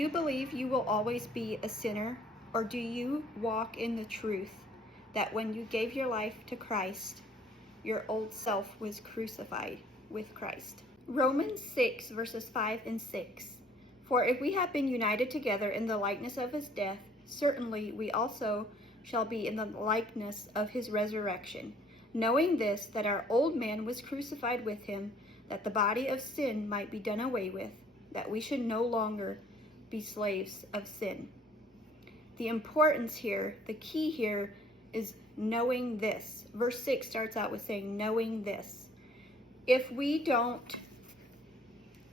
you believe you will always be a sinner, or do you walk in the truth that when you gave your life to Christ, your old self was crucified with Christ? Romans 6, verses 5 and 6. For if we have been united together in the likeness of his death, certainly we also shall be in the likeness of his resurrection, knowing this, that our old man was crucified with him, that the body of sin might be done away with, that we should no longer be slaves of sin. The importance here, the key here, is knowing this. Verse 6 starts out with saying, knowing this. If we don't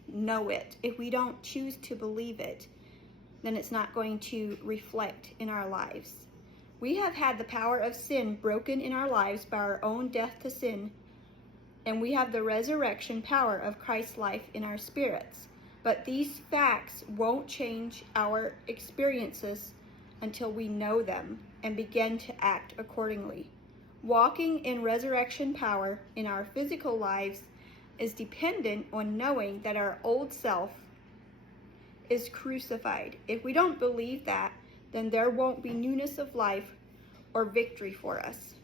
know it, if we don't choose to believe it, then it's not going to reflect in our lives. We have had the power of sin broken in our lives by our own death to sin, and we have the resurrection power of Christ's life in our spirits. But these facts won't change our experiences until we know them and begin to act accordingly. Walking in resurrection power in our physical lives is dependent on knowing that our old self is crucified. If we don't believe that, then there won't be newness of life or victory for us.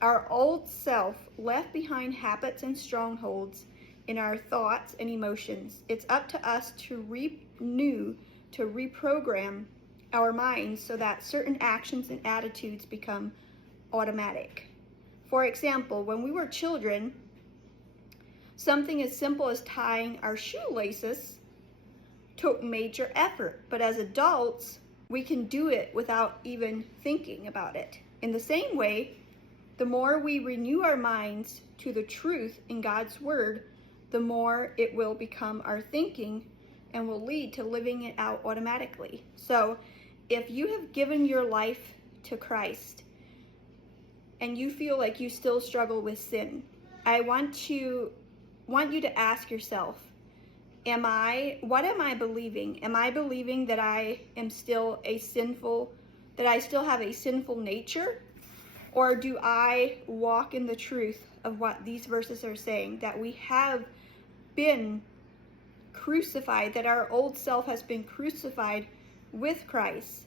Our old self left behind habits and strongholds in our thoughts and emotions. It's up to us to reprogram our minds so that certain actions and attitudes become automatic. For example, when we were children, something as simple as tying our shoelaces took major effort, but as adults, we can do it without even thinking about it. In the same way, the more we renew our minds to the truth in God's Word, the more it will become our thinking and will lead to living it out automatically. So, if you have given your life to Christ and you feel like you still struggle with sin, I want you to ask yourself, what am I believing? Am I believing that I still have a sinful nature? Or do I walk in the truth of what these verses are saying, that we have been crucified, that our old self has been crucified with Christ,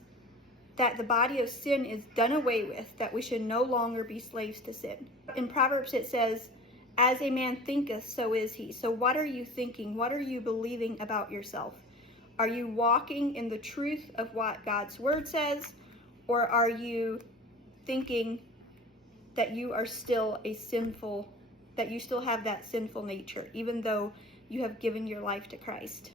that the body of sin is done away with, that we should no longer be slaves to sin? In Proverbs it says, as a man thinketh, so is he. So what are you thinking? What are you believing about yourself? Are you walking in the truth of what God's Word says? Or are you thinking that you are still that you still have that sinful nature, even though you have given your life to Christ?